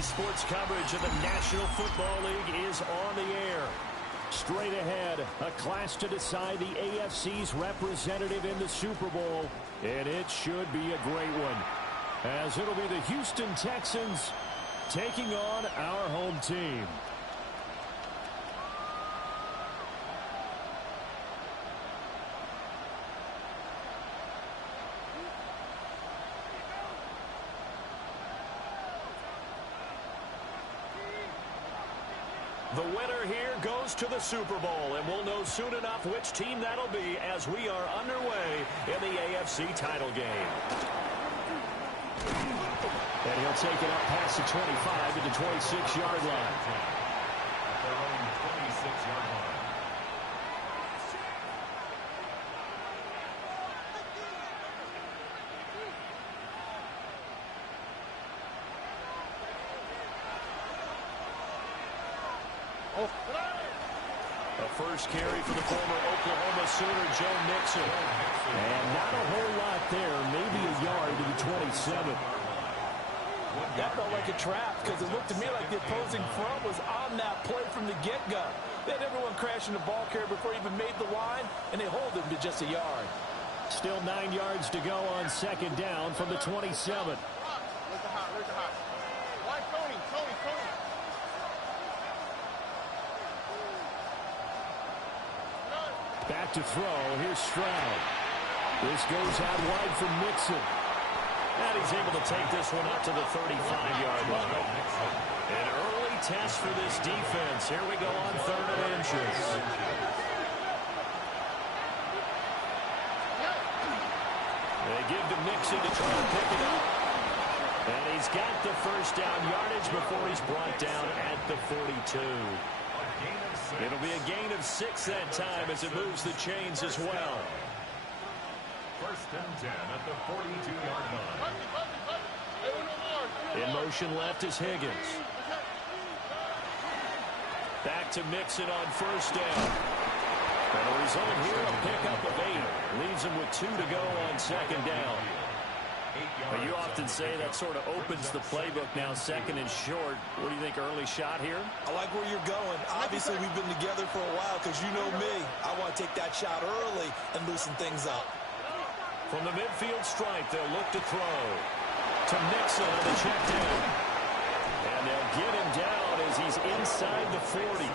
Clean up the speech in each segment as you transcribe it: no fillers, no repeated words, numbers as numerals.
NBC Sports coverage of the National Football League is on the air. Straight ahead, a clash to decide the AFC's representative in the Super Bowl, and it should be a great one, as it'll be the Houston Texans taking on our home team. The winner here goes to the Super Bowl, and we'll know soon enough which team that'll be as we are underway in the AFC title game. And he'll take it up past the 25 to the 26-yard line. At their own 26-yard line. A first carry for the former Oklahoma Sooner, Joe Mixon. And not a whole lot there, maybe a yard to the 27. That felt like a trap because it looked to me like the opposing front was on that play from the get-go. They had everyone crashing the ball carrier before he even made the line, and they hold him to just a yard. Still 9 yards to go on second down from the 27. Back to throw. Here's Stroud. This goes out wide from Mixon. And he's able to take this one up to the 35-yard line. An early test for this defense. Here we go on 3rd and inches. They give to Mixon to try to pick it up. And he's got the first down yardage before he's brought down at the 42. It'll be a gain of 6 that time as it moves the chains as well. 1st and 10 at the 42-yard line. In motion left is Higgins. Back to Mixon on 1st down. And the result here, a pickup of 8. Leaves him with 2 to go on 2nd down. But you often say that sort of opens the playbook now, 2nd and short. What do you think, early shot here? I like where you're going. Obviously, we've been together for a while because you know me. I want to take that shot early and loosen things up. From the midfield stripe, they'll look to throw. To Mixon on the check down. And they'll get him down as he's inside the 40.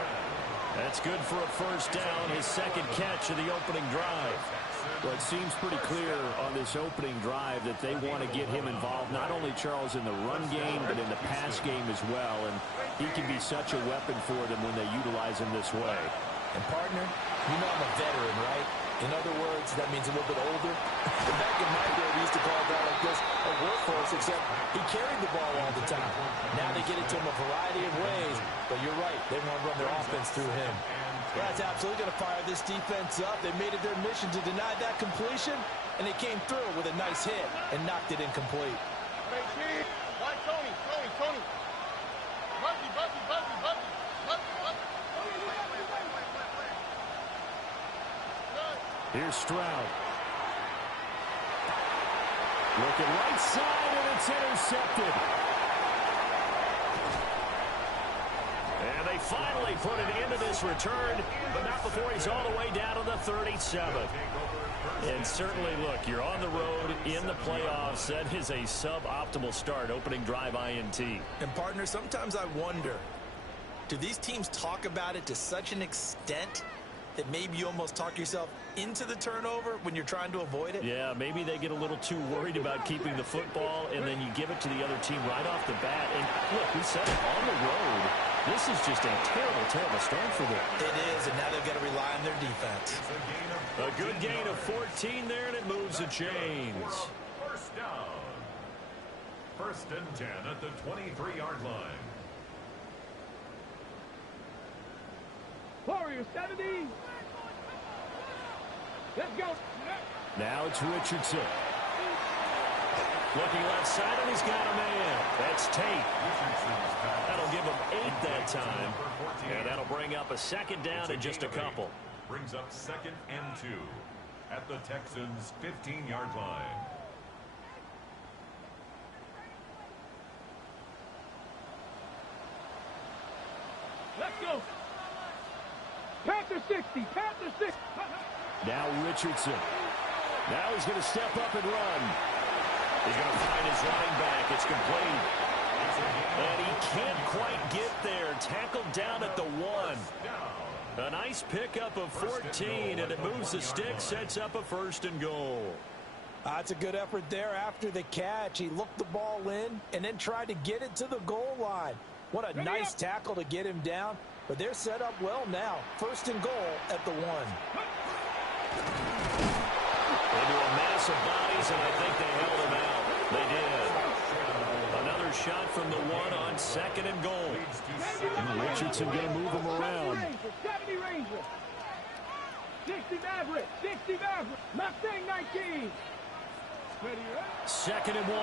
That's good for a first down, his 2nd catch of the opening drive. Well, it seems pretty clear on this opening drive that they want to get him involved, not only, Charles, in the run game, but in the pass game as well. And he can be such a weapon for them when they utilize him this way. And, partner, you know I'm a veteran, right? In other words, that means a little bit older. Back in my day, we used to call a guy like this a workhorse, except he carried the ball all the time. Now they get it to him a variety of ways. But you're right, they want to run their offense through him. That's absolutely going to fire this defense up. They made it their mission to deny that completion, and they came through with a nice hit and knocked it incomplete. Here's Stroud. Looking right side, and it's intercepted. And they finally put it into this return, but not before he's all the way down to the 37. And certainly, look, you're on the road in the playoffs. That is a suboptimal start, opening drive INT. And, partner, sometimes I wonder, do these teams talk about it to such an extent that maybe you almost talk yourself into the turnover when you're trying to avoid it? Yeah, maybe they get a little too worried about keeping the football, and then you give it to the other team right off the bat. And, look, we said it, on the road, this is just a terrible, terrible start for them. It is, and now they've got to rely on their defense. A good gain of 14 there, and it moves the chains. First down. 1st and 10 at the 23-yard line. Warriors 70. Let's go. Now it's Richardson. Looking left side, and he's got a man. That's Tate. That'll give him 8 that time. And that'll bring up a 2nd down in just a couple. Brings up 2nd and 2 at the Texans' 15-yard line. go. Panther 60. Panther 60. Now Richardson. Now he's going to step up and run. He's going to find his running back. It's complete. And he can't quite get there. Tackled down at the 1. A nice pickup of 14, and it moves the stick, sets up a 1st and goal. That's a good effort there after the catch. He looked the ball in and then tried to get it to the goal line. What a nice tackle to get him down. But they're set up well now. 1st and goal at the 1. Into a mass of bodies, and I think they held him out. They did. Another shot from the 1 on 2nd and goal. And Richardson going to move him around. 70 Ranger. 60 Maverick. 60 Maverick. Mustang 19. 2nd and 1.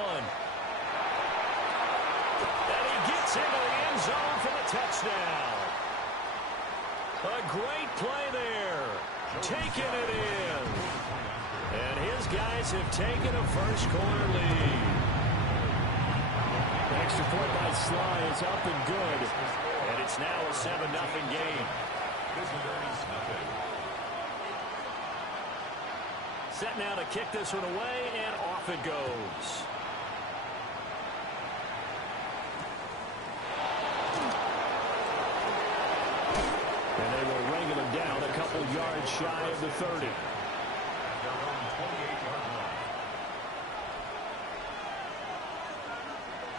And he gets into the end zone for the touchdown. A great play there. Taking it in. And his guys have taken a first-quarter lead. The extra point by Sly is up and good. And it's now a 7-0 game. Set now to kick this one away, and off it goes. And they will wrangle him down a couple yards shy of the 30.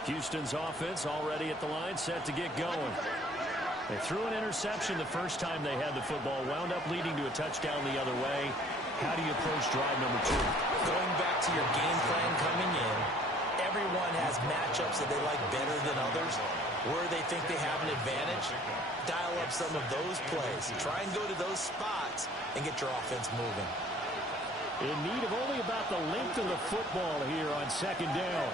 Houston's offense already at the line, set to get going. They threw an interception the first time they had the football, wound up leading to a touchdown the other way. How do you approach drive number 2? Going back to your game plan coming in, everyone has matchups that they like better than others. Where they think they have an advantage, dial up some of those plays. Try and go to those spots and get your offense moving. In need of only about the length of the football here on 2nd down.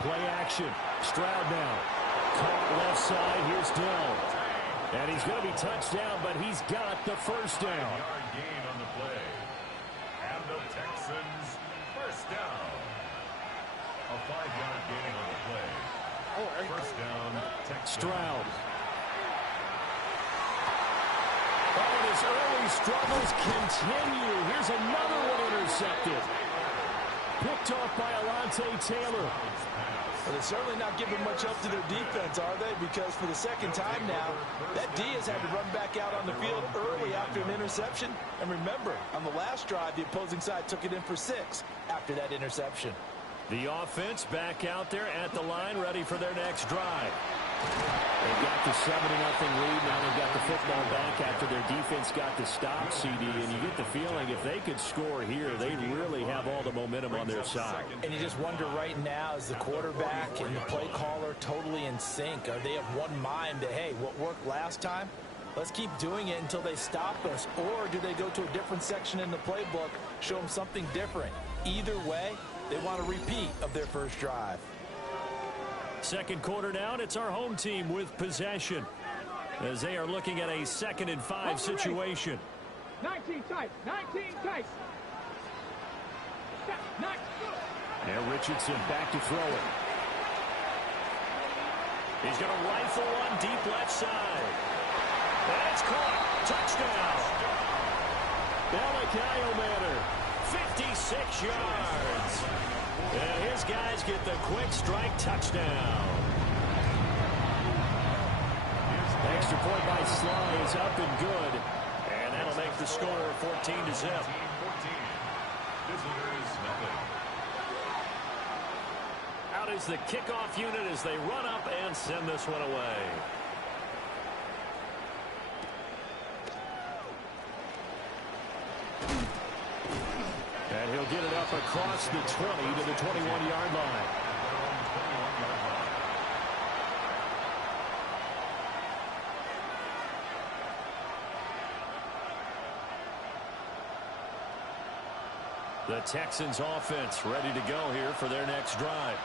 Play action. Stroud now. Caught left side. Here's Dell. And he's going to be touched down, but he's got the 1st down. Gain on the play. And the Texans 1st down. A 5-yard gain on the play. 1st down, Texans. Stroud. Oh, and his early struggles continue. Here's another one intercepted. Picked off by Alontae Taylor. Well, they're certainly not giving much help to their defense, are they? Because for the 2nd time now, that D has had to run back out on the field early after an interception. And remember, on the last drive, the opposing side took it in for 6 after that interception. The offense back out there at the line, ready for their next drive. They've got the 7-0 lead. Now they've got the football back after their defense got the stop, CD. And you get the feeling if they could score here, they really have all the momentum on their side. And you just wonder right now, is the quarterback and the play caller totally in sync? Are they of one mind that, hey, what worked last time? Let's keep doing it until they stop us. Or do they go to a different section in the playbook, show them something different? Either way, they want a repeat of their first drive. 2nd quarter down, it's our home team with possession as they are looking at a 2nd and 5 situation. 19 tight. 19 tight. Now Richardson back to throw it. He's going to rifle one deep left side. And it's caught. Touchdown. Malachi Manor, 56 yards. And his guys get the quick strike touchdown. Extra point by Sly is up and good. And that'll make the score 14-0. Out is the kickoff unit as they run up and send this one away. And he'll get it up across the 20 to the 21-yard line. The Texans offense ready to go here for their next drive.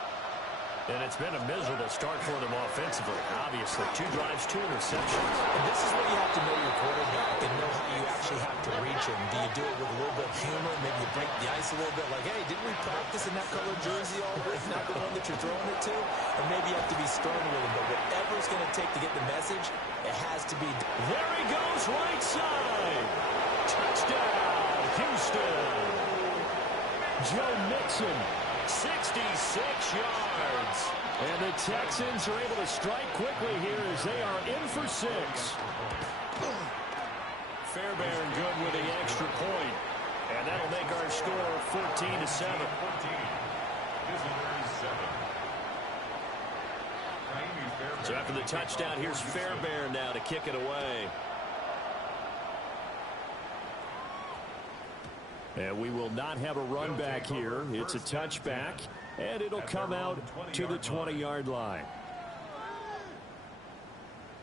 And it's been a miserable start for them offensively, obviously. 2 drives, 2 interceptions. And this is where you have to know your quarterback and know how you actually have to reach him. Do you do it with a little bit of humor? Maybe you break the ice a little bit, like, hey, didn't we practice in that colored jersey all week? Not the one that you're throwing it to? Or maybe you have to be stern with him. But whatever it's going to take to get the message, it has to be. There he goes, right side. Touchdown, Houston. Joe Mixon, 66 yards. And the Texans are able to strike quickly here as they are in for 6. Fairbairn good with the extra point. And that'll make our score 14-7. So after the touchdown, here's Fairbairn now to kick it away. And we will not have a run back here. It's a touchback, and it'll come out to the 20-yard line.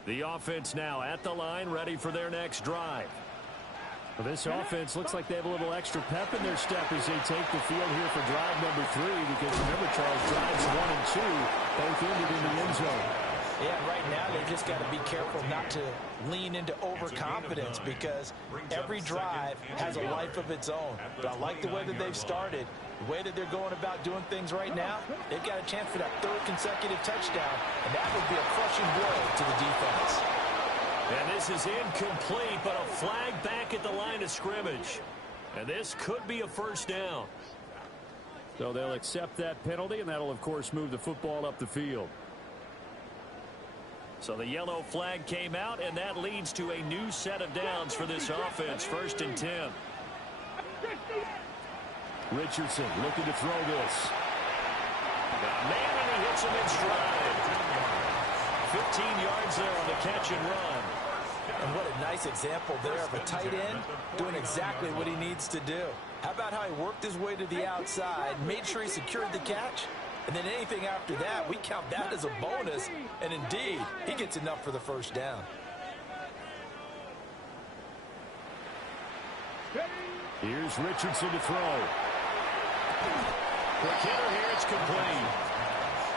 The offense now at the line, ready for their next drive. Well, this offense looks like they have a little extra pep in their step as they take the field here for drive number 3, because remember, Charles, drives 1 and 2 both ended in the end zone. Yeah, right now they've just got to be careful not to lean into overconfidence, because every drive has a life of its own. But I like the way that they've started, the way that they're going about doing things right now. They've got a chance for that 3rd consecutive touchdown, and that would be a crushing blow to the defense. And this is incomplete, but a flag back at the line of scrimmage. And this could be a first down. So they'll accept that penalty, and that'll, of course, move the football up the field. So the yellow flag came out, and that leads to a new set of downs for this offense. 1st and 10. Richardson looking to throw this. Man, and he hits him in stride. 15 yards there on the catch and run. And what a nice example there of a tight end doing exactly what he needs to do. How about how he worked his way to the outside, made sure he secured the catch, and then anything after that, we count that as a bonus. And indeed, he gets enough for the first down. Here's Richardson to throw. Quick hitter here, it's complete.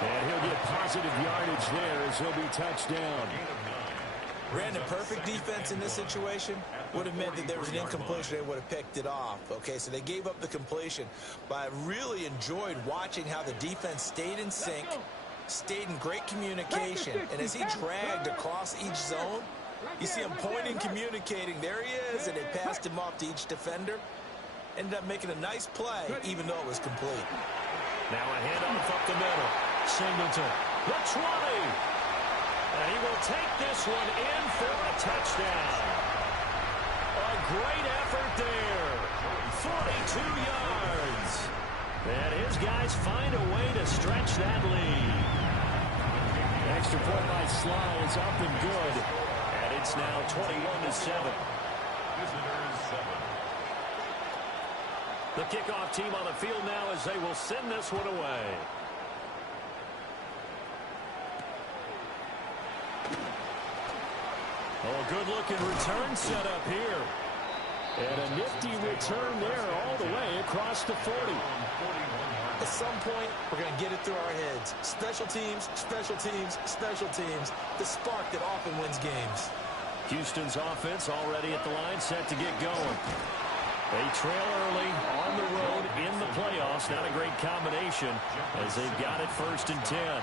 And he'll get positive yardage there as he'll be touchdown. Brandon, perfect defense in this situation would have meant that there was an incompletion. They would have picked it off. Okay, so they gave up the completion. But I really enjoyed watching how the defense stayed in sync, stayed in great communication. And as he dragged across each zone, you see him pointing, communicating. There he is, and they passed him off to each defender. Ended up making a nice play, even though it was complete. Now a handoff up the middle. Singleton, the 20. And he will take this one in for a touchdown. A great effort there. 42 yards. And his guys find a way to stretch that lead. Extra point by Sly is up and good. And it's now 21-7. The kickoff team on the field now as they will send this one away. Oh, a good-looking return set up here. And a nifty return there all the way across the 40. At some point, we're going to get it through our heads. Special teams, special teams, special teams. The spark that often wins games. Houston's offense already at the line, set to get going. They trail early on the road in the playoffs. Not a great combination as they've got it 1st and 10.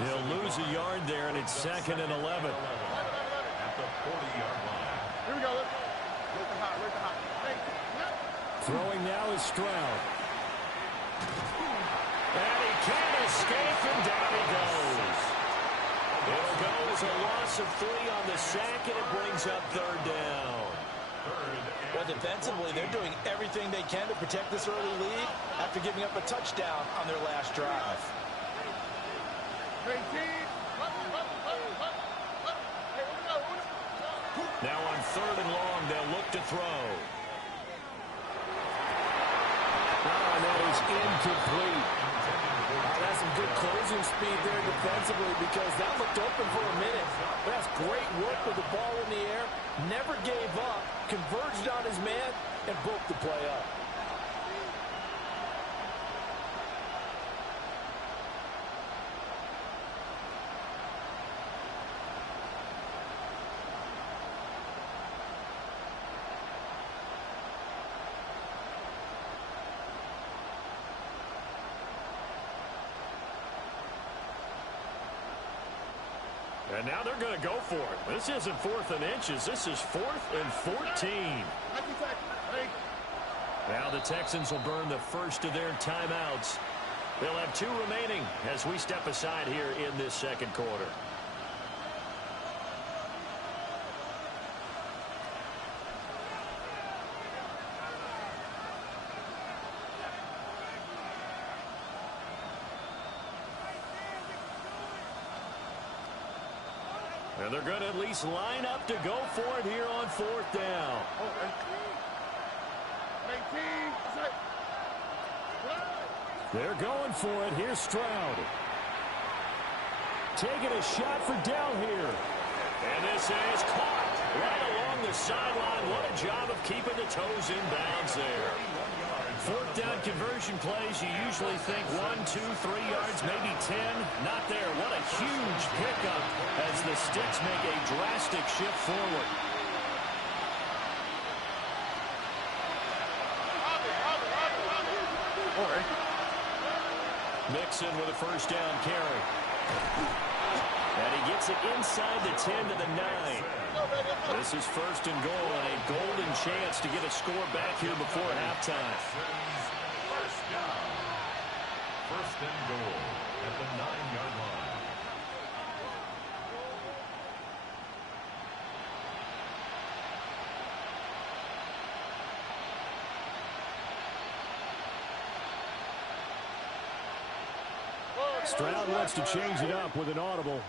They'll lose a yard there, and it's 2nd and 11. Here we go. Where's the hot? Where's the hot? Throwing now is Stroud. And he can't escape, and down he goes. It'll go as a loss of 3 on the sack, and it brings up 3rd down. Well, defensively, they're doing everything they can to protect this early lead after giving up a touchdown on their last drive. Now on 3rd and long, they'll look to throw. And that is incomplete. That's some good closing speed there defensively, because that looked open for a minute. That's great work with the ball in the air. Never gave up, converged on his man, and broke the play up. And now they're going to go for it. This isn't 4th and inches. This is 4th and 14. Now the Texans will burn the first of their timeouts. They'll have 2 remaining as we step aside here in this second quarter. And they're going to at least line up to go for it here on 4th down. They're going for it. Here's Stroud. Taking a shot for Dell here. And this is caught right along the sideline. What a job of keeping the toes in bounds there. 4th down conversion plays, you usually think 1, 2, 3 yards, maybe 10. Not there. What a huge pickup as the Sticks make a drastic shift forward. Mixon with a first down carry. And he gets it inside the 10 to the 9. This is 1st and goal and a golden chance to get a score back here before halftime. First down. 1st and goal at the 9-yard line. Stroud wants to change it up with an audible.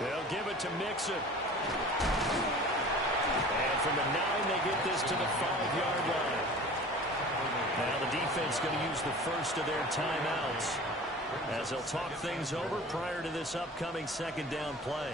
They'll give it to Mixon. And from the 9, they get this to the 5-yard line. Now the defense going to use the first of their timeouts as they'll talk things over prior to this upcoming 2nd down play.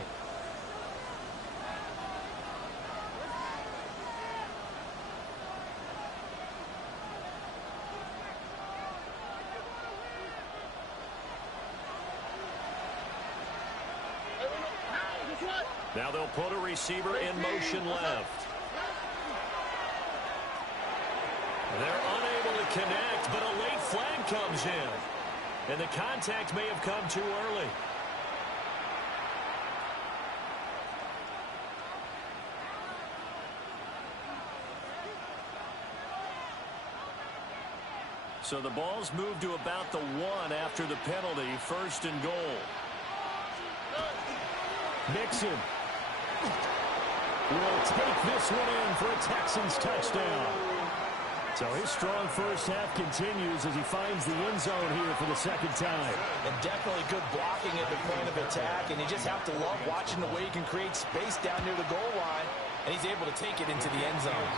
Now they'll put a receiver in motion left. They're unable to connect, but a late flag comes in. And the contact may have come too early. So the ball's moved to about the 1 after the penalty. 1st and goal. Mixon will take this one in for a Texans touchdown. So his strong first half continues as he finds the end zone here for the 2nd time. And definitely good blocking at the point of attack, and you just have to love watching the way he can create space down near the goal line, and he's able to take it into the end zone.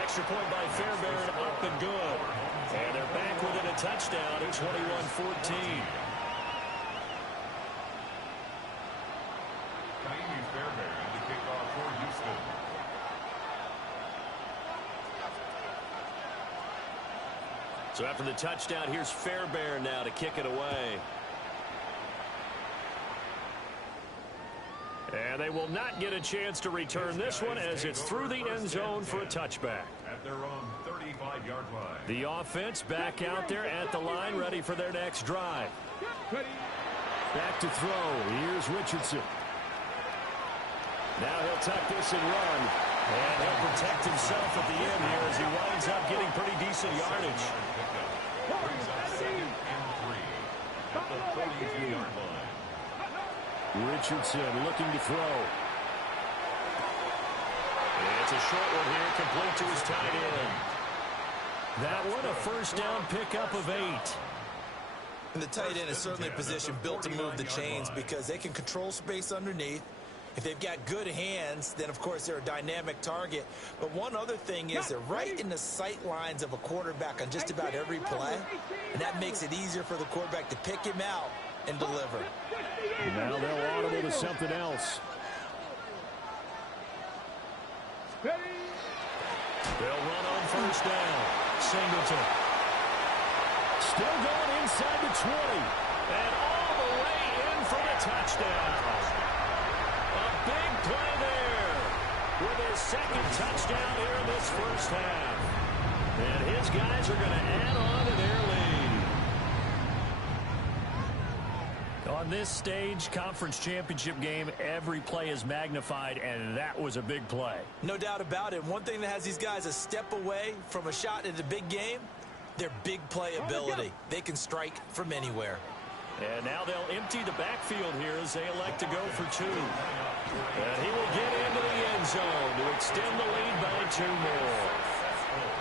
Extra point by Fairbairn, up and good. And they're back within a touchdown at 21-14. Fairbairn to kick off for Houston. So after the touchdown, here's Fairbairn now to kick it away. And they will not get a chance to return this one as it's through the end zone for a touchback. At their own 35-yard line. The offense back out there at the line, ready for their next drive. Back to throw. Here's Richardson. Now he'll tuck this and run. And he'll protect himself at the end here as he winds up getting pretty decent yardage. Brings up 2nd and 3 at the 32-yard line. Richardson looking to throw. It's a short one here, complete to his tight end. That one a first down pickup of 8. And the tight end is certainly a position built to move the chains because they can control space underneath. If they've got good hands, then, of course, they're a dynamic target. But one other thing is they're right in the sight lines of a quarterback on just about every play, and that makes it easier for the quarterback to pick him out and deliver. Now they'll audible to something else. They'll run on first down. Singleton. Still going inside the 20. And all the way in for the touchdown. A big play there with his 2nd touchdown here in this first half. And his guys are going to add on to their lead. On this stage, conference championship game, every play is magnified, and that was a big play. No doubt about it. One thing that has these guys a step away from a shot in the big game, their big play ability. They can strike from anywhere. And now they'll empty the backfield here as they elect to go for two. And he will get into the end zone to extend the lead by 2 more.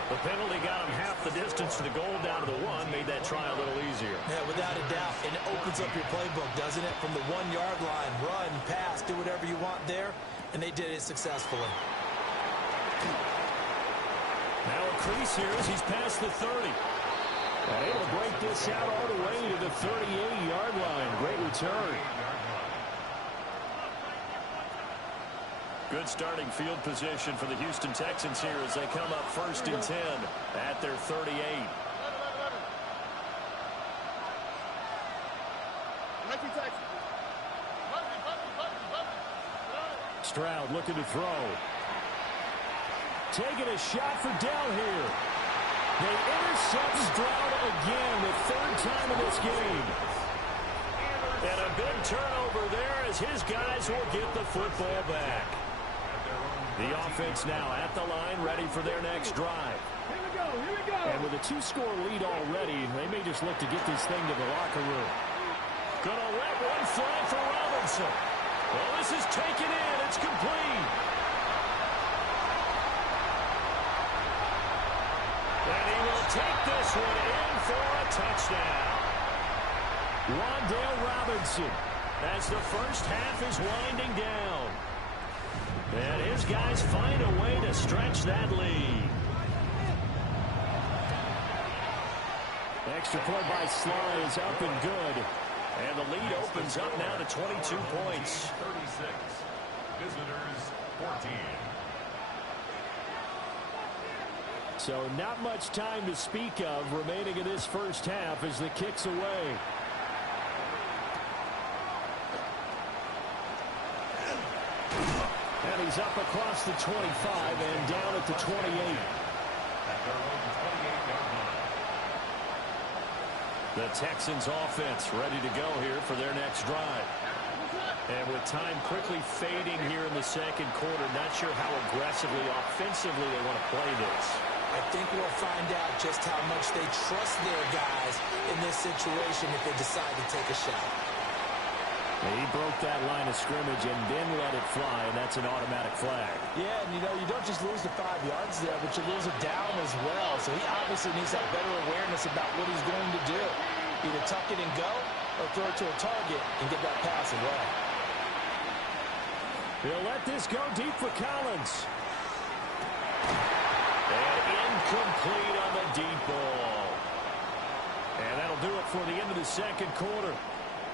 The penalty got him half the distance to the goal down to the 1, made that try a little easier. Yeah, without a doubt. And it opens up your playbook, doesn't it? From the 1-yard line, run, pass, do whatever you want there. And they did it successfully. Now a crease here as he's past the 30. And able to break this out all the way to the 38-yard line. Great return. Good starting field position for the Houston Texans here as they come up 1st and 10 at their 38. Stroud looking to throw. Taking a shot for Dell here. They intercept Stroud again, the 3rd time in this game. And a big turnover there as his guys will get the football back. The offense now at the line, ready for their next drive. Here we go, here we go. And with a 2-score lead already, they may just look to get this thing to the locker room. Gonna let one fly for Robinson. Well, this is taken in. It's complete. And he will take this one in for a touchdown. Wan'Dale Robinson as the first half is winding down. And his guys find a way to stretch that lead. Extra point by Sly is up and good. And the lead opens up now to 22 points. 36. Visitors 14. So not much time to speak of remaining in this first half as the kick's away. And he's up across the 25 and down at the 28. The Texans offense ready to go here for their next drive. And with time quickly fading here in the second quarter, not sure how aggressively, offensively they want to play this. I think we'll find out just how much they trust their guys in this situation if they decide to take a shot. He broke that line of scrimmage and then let it fly, and that's an automatic flag. Yeah, and you know, you don't just lose the 5 yards there, but you lose it down as well. So he obviously needs that better awareness about what he's going to do. Either tuck it and go or throw it to a target and get that pass away. He'll let this go deep for Collins. And incomplete on the deep ball. And that'll do it for the end of the second quarter.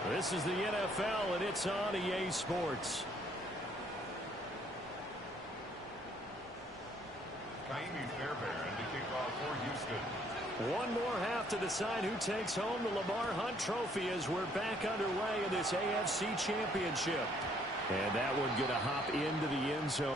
This is the NFL, and it's on EA Sports. Kaimi Fairbairn to kick off for Houston. One more half to decide who takes home the Lamar Hunt Trophy as we're back underway in this AFC Championship. And that one going to hop into the end zone.